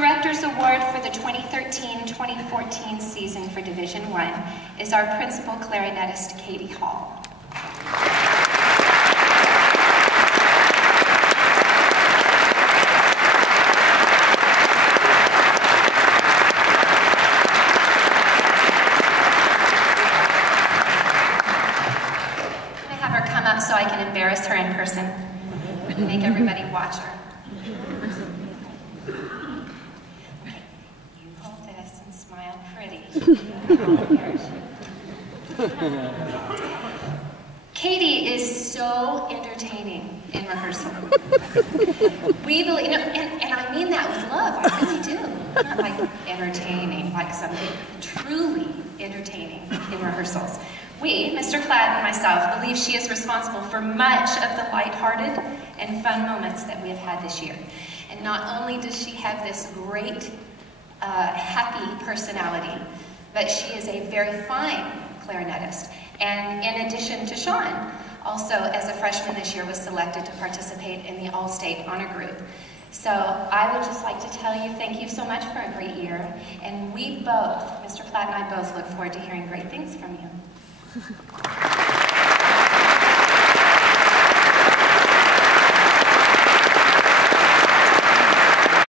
Director's Award for the 2013-2014 season for Division I is our principal clarinetist, Katie Hall. So I can embarrass her in person and make everybody watch her. Okay, you hold this and smile pretty. Katie is so entertaining in rehearsal. We believe, and I mean that with love, I really do. Not like entertaining, like something truly entertaining in rehearsals. We, Mr. Klatt and myself, believe she is responsible for much of the lighthearted and fun moments that we have had this year. And not only does she have this great, happy personality, but she is a very fine clarinetist. And in addition to Sean, also as a freshman this year was selected to participate in the All-State Honor Group. So I would just like to tell you thank you so much for a great year. And we both, Mr. Klatt and I both look forward to hearing great things from you.